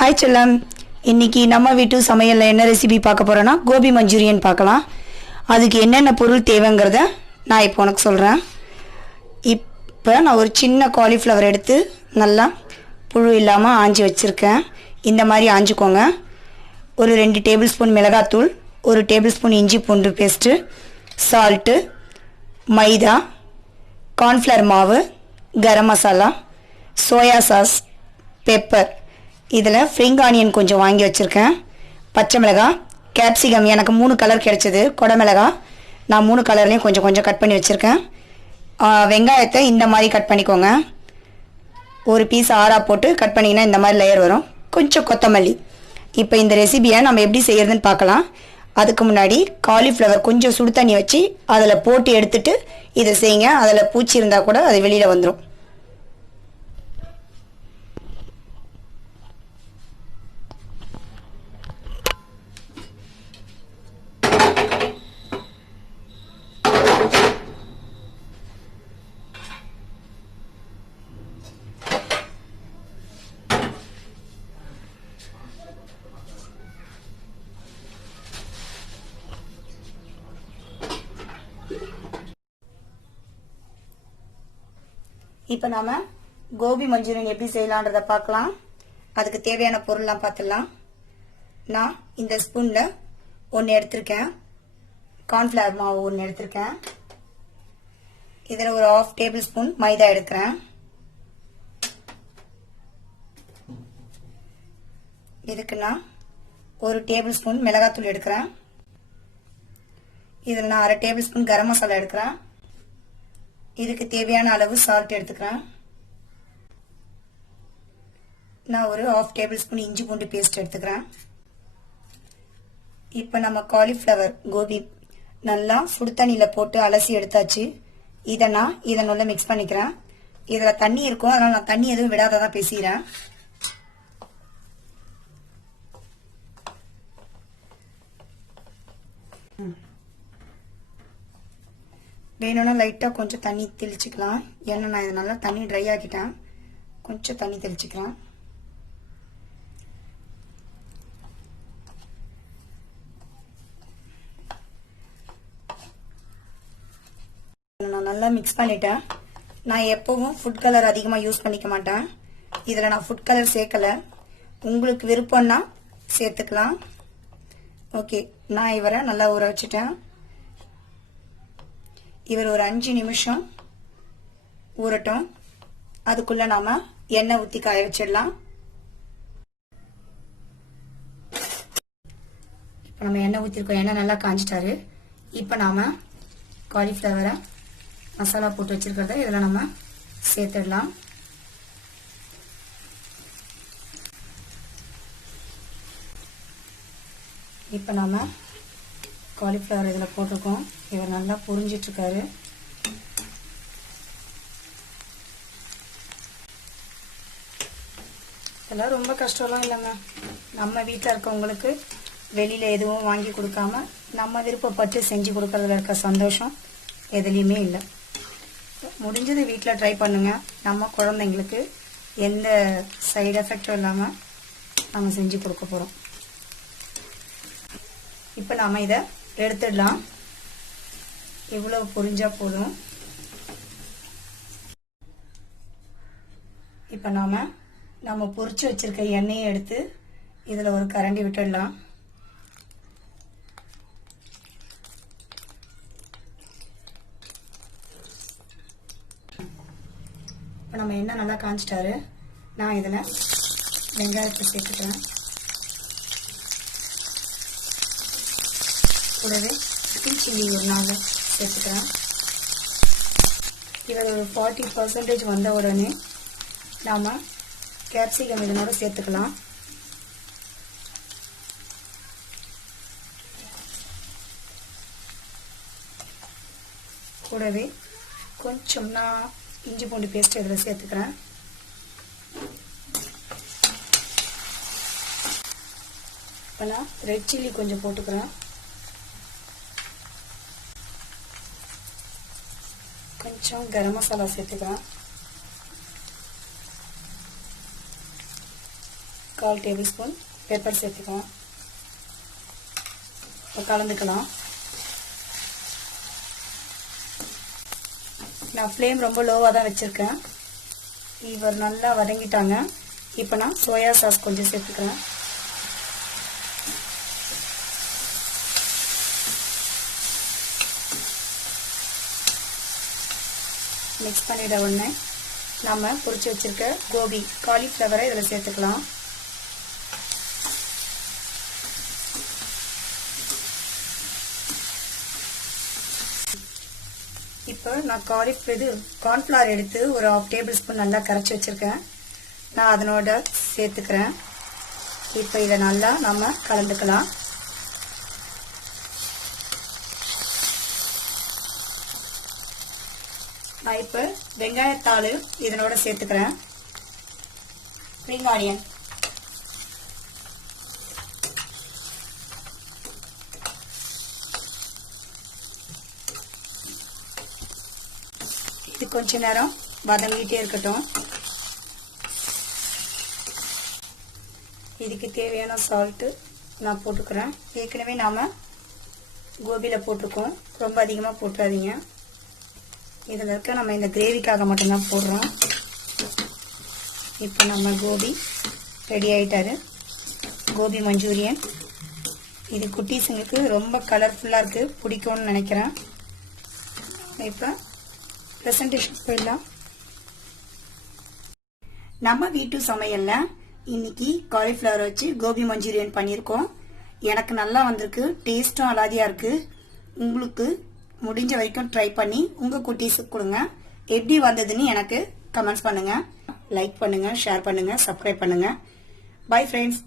Hi செல்லம், இன்றைக்கி நம்ம வீட்டு சமையலில் என்ன ரெசிபி பார்க்க போகிறோன்னா கோபி மஞ்சூரியன் பார்க்கலாம். அதுக்கு என்னென்ன பொருள் தேவைங்கிறத நான் இப்போ உனக்கு சொல்கிறேன். இப்போ நான் ஒரு சின்ன காலிஃப்ளவர் எடுத்து நல்லா புழு இல்லாமல் ஆஞ்சி வச்சுருக்கேன். இந்த மாதிரி ஆஞ்சிக்கோங்க. ஒரு 2 டேபிள் ஸ்பூன் மிளகாத்தூள், 1 டேபிள் ஸ்பூன் இஞ்சி பூண்டு பேஸ்ட்டு, சால்ட்டு, மைதா, கார்ன்ஃப்ளவர் மாவு, garam masala, soya sauce, pepper. இதில் ஃப்ரிங் ஆனியன் கொஞ்சம் வாங்கி வச்சுருக்கேன். பச்சை மிளகாய், கேப்சிகம் எனக்கு 3 கலர் கிடச்சிது. கொடை மிளகாய் நான் 3 கலர்லேயும் கொஞ்சம் கொஞ்சம் கட் பண்ணி வச்சுருக்கேன். வெங்காயத்தை இந்த மாதிரி கட் பண்ணிக்கோங்க. ஒரு பீஸ் ஆறாக போட்டு கட் பண்ணிங்கன்னா இந்த மாதிரி லேயர் வரும். கொஞ்சம் கொத்தமல்லி. இப்போ இந்த ரெசிபியை நம்ம எப்படி செய்கிறதுன்னு பார்க்கலாம். அதுக்கு முன்னாடி காலிஃப்ளவர் கொஞ்சம் சுடு தண்ணி வச்சு அதில் போட்டு எடுத்துட்டு இதை செய்யுங்க. அதில் பூச்சி இருந்தால் கூட அது வெளியில் வந்துடும். இப்போ நாம கோபி மஞ்சூரியன் எப்படி செய்யலான்றதை பார்க்கலாம். அதுக்கு தேவையான பொருள்லாம் பார்த்துடலாம். நான் இந்த ஸ்பூனில் 1 எடுத்திருக்கேன். கார்ன்ஃப்ளவர் மாவு 1 எடுத்திருக்கேன். இதில் ஒரு 1/2 டேபிள் ஸ்பூன் மைதா எடுக்கிறேன். இதுக்கு நான் 1 டேபிள் ஸ்பூன் மிளகாத்தூள் எடுக்கிறேன். இதில் நான் 1/2 டேபிள் ஸ்பூன் கரம் மசாலா எடுக்கிறேன். இதுக்கு தேவையான அளவு சால்ட் எடுத்துக்கிறேன். நான் ஒரு 1/2 டேபிள் ஸ்பூன் இஞ்சி பூண்டு பேஸ்ட் எடுத்துக்கிறேன். இப்போ நம்ம காலிஃப்ளவர் கோபி நல்லா சுடு தண்ணியில் போட்டு அலசி எடுத்தாச்சு. இதை நான் இதனுள்ள மிக்ஸ் பண்ணிக்கிறேன். இதில் தண்ணி இருக்கும், அதனால் நான் தண்ணி எதுவும் விடாததான் பேசுகிறேன். வேணும்னா லைட்டாக கொஞ்சம் தண்ணி தெளிச்சுக்கலாம். ஏன்னா நான் இது நல்லா தண்ணி ட்ரை ஆக்கிட்டேன். கொஞ்சம் தண்ணி தெளிச்சுக்கிறேன். நான் நல்லா மிக்ஸ் பண்ணிட்டேன். நான் எப்பவும் ஃபுட் கலர் அதிகமாக யூஸ் பண்ணிக்க மாட்டேன். இதில் நான் ஃபுட் கலர் சேர்க்கலை. உங்களுக்கு விருப்பம்னா சேர்த்துக்கலாம். ஓகே, நான் இவரை நல்லா ஊற வச்சுட்டேன். இவர் ஒரு 5 நிமிஷம் ஊறட்டும். அதுக்குள்ள நாம எண்ணெய் ஊற்றி காய வச்சிடலாம். இப்போ நம்ம எண்ணெய் ஊற்றிருக்கோம். எண்ணெய் நல்லா காஞ்சிட்டாரு. இப்போ நாம காலிஃப்ளவரை மசாலா போட்டு வச்சிருக்கிறத இதில் நம்ம சேர்த்துடலாம். இப்போ நாம காலிஃப்ளவர் இதில் போட்டிருக்கோம். இவர் நல்லா புரிஞ்சிட்ருக்காரு. இதெல்லாம் ரொம்ப கஷ்டம்லாம் இல்லைங்க. நம்ம வீட்டில் இருக்கவங்களுக்கு வெளியில் எதுவும் வாங்கி கொடுக்காம நம்ம விருப்பப்பட்டு செஞ்சு கொடுக்கறதுல இருக்க சந்தோஷம் எதுலேயுமே இல்லை. முடிஞ்சது வீட்டில் ட்ரை பண்ணுங்க. நம்ம குழந்தைங்களுக்கு எந்த சைடு எஃபெக்டும் இல்லாமல் நம்ம செஞ்சு கொடுக்க போகிறோம். இப்போ நாம் இதை எடுத்துடலாம். இவ்வளவு பொரிஞ்சா போதும். இப்போ நம்ம பொரிச்சு வச்சிருக்க எண்ணெயை எடுத்து இதில் ஒரு கரண்டி விட்டுடலாம். இப்போ நம்ம எண்ணெய் நல்லா காஞ்சிட்டாரு. நான் இதில் வெங்காயத்தை சேர்த்துக்கிறேன். கூடவே சில்லி ஒரு 4 சேர்த்துக்கிறேன். இதில் ஒரு 40% வந்த உடனே நாம் கேப்சிகம் இதனோட சேர்த்துக்கலாம். கூடவே கொஞ்சம் நான் இஞ்சி பூண்டு பேஸ்ட் இதில் சேர்த்துக்கிறேன். இப்போ நான் ரெட் சில்லி கொஞ்சம் போட்டுக்கிறேன். கொஞ்சம் கரம் மசாலா சேர்த்துக்கிறேன். 1/4 டேபிள்ஸ்பூன் பெப்பர் சேர்த்துக்கலாம். இப்போ கலந்துக்கலாம். நான் ஃப்ளேம் ரொம்ப லோவாக தான் வச்சுருக்கேன். இவர் நல்லா வதங்கிட்டாங்க. இப்போ நான் சோயா சாஸ் கொஞ்சம் சேர்த்துக்கிறேன். மிக்ஸ் பண்ணிட உடனே நம்ம பொரிச்சு வச்சிருக்க கோபி காலிஃப்ளவரை இதில் சேர்த்துக்கலாம். இப்போ நான் கார்ன்ஃப்ளவர் எடுத்து ஒரு 1/2 டேபிள்ஸ்பூன் நல்லா கரைச்சி வச்சிருக்கேன். நான் அதனோட சேர்த்துக்கிறேன். இப்போ இதை நல்லா நம்ம கலந்துக்கலாம். நான் இப்போ வெங்காயத்தாள் இதனோட சேர்த்துக்கிறேன். ஸ்ப்ரிங் ஆனியன், இது கொஞ்ச நேரம் வதங்கிட்டே இருக்கட்டும். இதுக்கு தேவையான சால்ட்டு நான் போட்டுக்கிறேன். ஏற்கனவே நாம கோபியில் போட்டிருக்கோம், ரொம்ப அதிகமாக போட்டுறாதீங்க. இதில் இருக்க நம்ம இந்த கிரேவிக்காக மட்டும்தான் போடுறோம். இப்போ நம்ம கோபி ரெடி ஆகிட்டாரு. கோபி மஞ்சூரியன். இது குட்டீஸுங்களுக்கு ரொம்ப கலர்ஃபுல்லாக இருக்குது, பிடிக்கும்னு நினைக்கிறேன். இப்போ ப்ரெசன்டேஷன் போயிடலாம். நம்ம வீட்டு சமையலில் இன்னைக்கு காலிஃப்ளவர் வச்சு கோபி மஞ்சூரியன் பண்ணியிருக்கோம். எனக்கு நல்லா வந்திருக்கு, டேஸ்ட்டும் அலாதியாக இருக்குது. உங்களுக்கு முடிஞ்ச வரைக்கும் ட்ரை பண்ணி உங்கள் குட்டீஸுக்கு கொடுங்க. எப்படி வந்ததுன்னு எனக்கு கமெண்ட்ஸ் பண்ணுங்கள். லைக் பண்ணுங்கள், ஷேர் பண்ணுங்கள், சப்ஸ்கிரைப் பண்ணுங்கள். Bye friends.